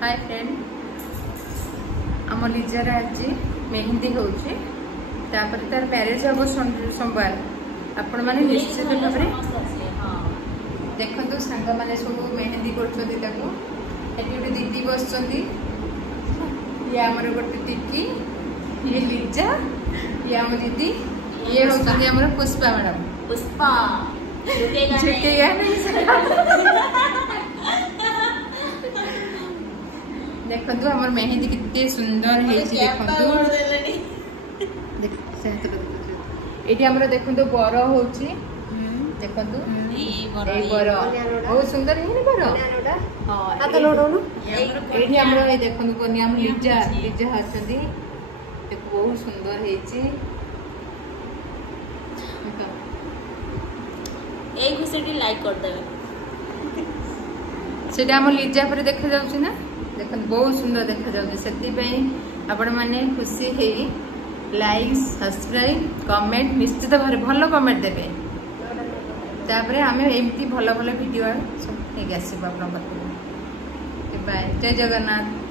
Hi friend आम lizard आज मेहंदी होची तापर तार मैरिज हम सोमवार आपण माने निश्चित भाव में देखो सांग मैंने सब मेहंदी कर दीदी बस ये आमर गोटे टिकी ये लिजा ये आम दीदी ये होमर पुष्पा मैडम पुष्पा झुकेगा नहीं देखो हमर मेहंदी कितने सुंदर है ये हमर देखो बर हो देखो बर बहुत सुंदर है बर ये हमर देखो कन्या लिजा लिजा हसंदी देखो बहुत सुंदर है एक घुसेटी लाइक कर देबे सेटा हम लिजा पर देखा जाउछि ना देखो बहुत सुंदर देखा जाउछि सेति पई आपण माने खुशी है लाइक सब्सक्राइब कमेंट निश्चित भाव भल कमेंट देबे तापरे हमें एमती भल भल वीडियो सब ठीक आसीबा आपन बाय जय जगन्नाथ।